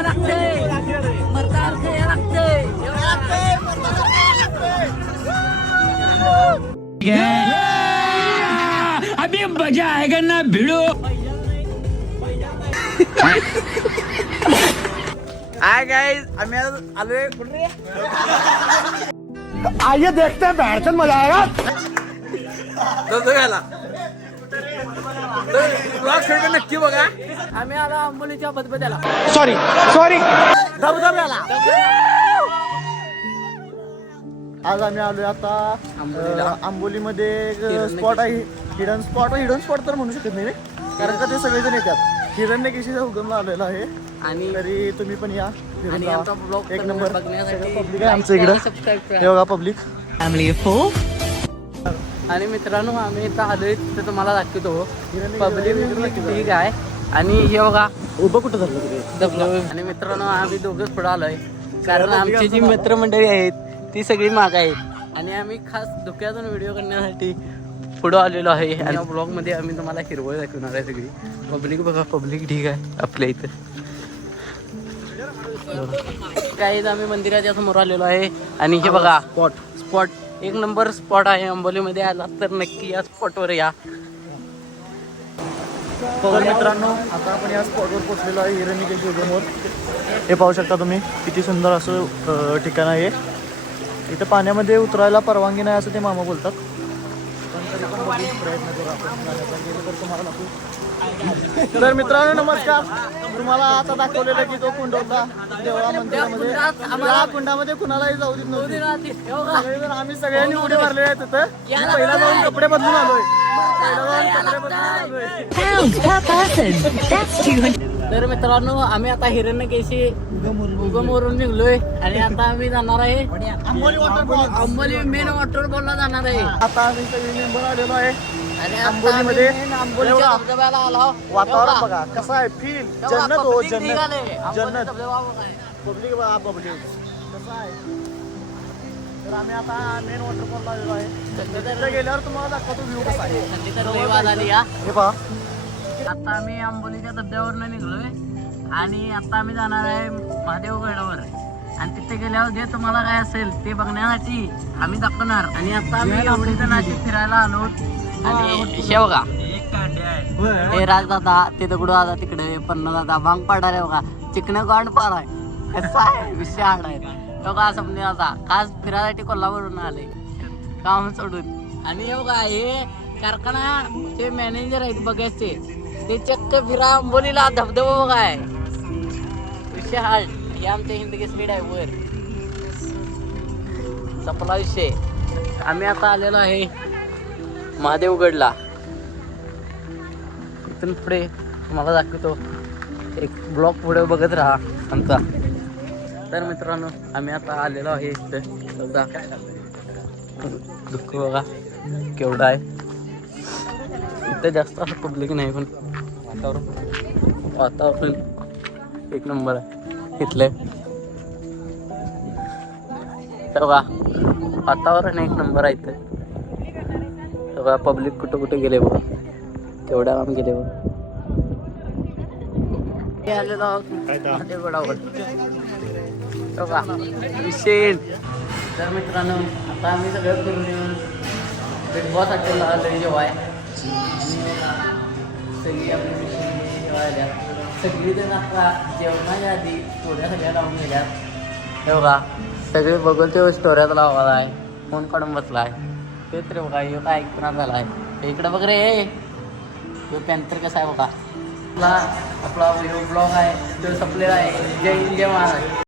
या लागतंय मर्दासारखं या लागतंय अभी मजा आएगा ना भिड़ो. हाय गाइस आम्ही आज आलोय कुठे आइए देखते हैं बैठचंद मजा आएगा. धबधब्याला तर ब्लॉग शेअर नक्की बघा. आम्ही आलो आंबोलीच्या बदबद्याला सॉरी धबधब्याला आज आम्ही आलोय आता आंबोलीमध्ये स्पॉट आहे हिडन स्पॉट तर म्हणू शकत नाही रे. कारण का ते सगळेजण येतात. हिरण्यकेशीचा उगमला आलेला आहे आणि तरी तुम्ही पण या आणि आमचा ब्लॉग एक नंबर बघण्यासाठी पब्लिक आहे आमचं इकडं. सबस्क्राईब हे करा. बघा पब्लिक. आणि मित्रांनो आम्ही इथं आलोय तिथे तुम्हाला दाखवतो पब्लिक ठीक आहे. आणि हे बघा उभं कुठं झालं तुझे धबधबे. आणि मित्रांनो आम्ही दोघंच पुढे आलोय कारण आमची जी मित्रमंडळी आहेत ती सगळी माग आहेत आणि आम्ही खास धुक्यातून व्हिडिओ करण्यासाठी पुढं आलेलो आहे. आणि या ब्लॉग मध्ये आम्ही तुम्हाला हिरवळ दाखवणार आहे. सगळी पब्लिक बघा पब्लिक ठीक आहे आपल्या इथं. काही आम्ही मंदिराच्या समोर आलेलो आहे आणि हे बघा स्पॉट एक नंबर स्पॉट आहे. अंबोलीमध्ये आला तर नक्की या स्पॉटवर या. तर मित्रांनो आता आपण या स्पॉटवर पोहोचलेलो आहे हिरण्यकेशी उगमवर. हे पाहू शकता तुम्ही किती सुंदर असं ठिकाण आहे. इथं पाण्यामध्ये उतरायला परवानगी नाही असं ते मामा बोलतात. पण तरी पण बघू प्रयत्न करू आपण जाण्याचा. गेलं तर तुम्हाला दाखवू. तर मित्रांनो नमस्कार. तुम्हाला आता दाखवलेलं की तो कुंड होता देवळा मंदिरामध्ये. त्या कुंडामध्ये कुणालाही जाऊ देत नव्हते. सगळेजण आम्ही सगळ्यांनी उडी मारलेले आहेत तिथं. मी पहिला जाऊन कपडे बदलून आलोय. तर मित्रांनो आम्ही आता हिरण्यकेशी उगमवरून निघलोय आणि आता आम्ही जाणार आहे अंबोली मेन वॉटरफॉलला जाणार आहे. आता आम्ही सगळे मेंबर आलेलो आहे आणि अंबोलीमध्ये. अंबोलीच्या धबधब्याला आलो. वातावरण बघा कसं आहे. फील जन्नत हो जन्नत. जन्नत जन्नत पब्लिक बघा पब्लिक कसं आहे. तर आम्ही आता मेन वॉटरफॉलला आलेलो आहे. तिथे गेल्यावर तुम्हाला दाखवतो व्ह्यू कसा आहे. थंडी तर लई वाज आली या. हे पहा आता आम्ही अंबोलीच्या धबधब्यावरनं निघलोय आणि आता आम्ही जाणार आहे महादेवगडावर. आणि तिथे गेल्यावर जे तुम्हाला काय असेल ते बघण्यासाठी आम्ही दाखवणार. आणि आता आम्ही एवढी जणांची फिरायला आलो. आणि हे बघा हे राजदादा ते दगडू दादा तिकडे पन्ना दादा भांग पाडार आहे बघा. चिकन गांड पार आहे कसा आहे विषय हाड आहे बघा. समजे आता खास फिरायसाठी कोल्हापूरवरून आले काम सोडून. आणि हे बघा हे कारखाना जे मॅनेजर आहेत बघायचे ते चक्क फिरा अंबोलीला धबधबा बघा आहे विषय हाड. हे आमच्या हिंदकेसरी ड्रायव्हर संपला विषय. आम्ही आता आलेलो आहे महादेवगडला. इथून पुढे तुम्हाला दाखवतो एक ब्लॉग पुढे बघत राहा आमचा. तर मित्रांनो आम्ही आता आलेलो आहे इथं दुःख बघा केवढा आहे. इथं जास्त असं पब्लिक नाही पण वातावरण एक नंबर आहे इथलं. बघा वातावरण एक नंबर आहे इथं. बघा पब्लिक कुठं कुठे गेले बघा केवढ्या लांब गेले बघा. आलेलो महादेवगडावर बघा विषय. तर मित्रांनो आता आम्ही सगळं फिरून येऊन बिग बॉस हॉटेलला आलोय जेव्हा सगळी आपली मिशन जेवायला सगळी जण आता जेवणाच्या आधी थोड्या सगळ्या लावून गेल्यात. हे बघा सगळे बघून ते स्टोऱ्यात लावला आहे फोन काढून बसला आहे. तेच रे बघा ह्यो काय ऐकून झाला आहे. इकडं बघ रे ह्यो पॅन्थर कसा आहे बघा. आपला व्हिडिओ ब्लॉग आहे तो संपलेला आहे. जय हिंद जय महाराज.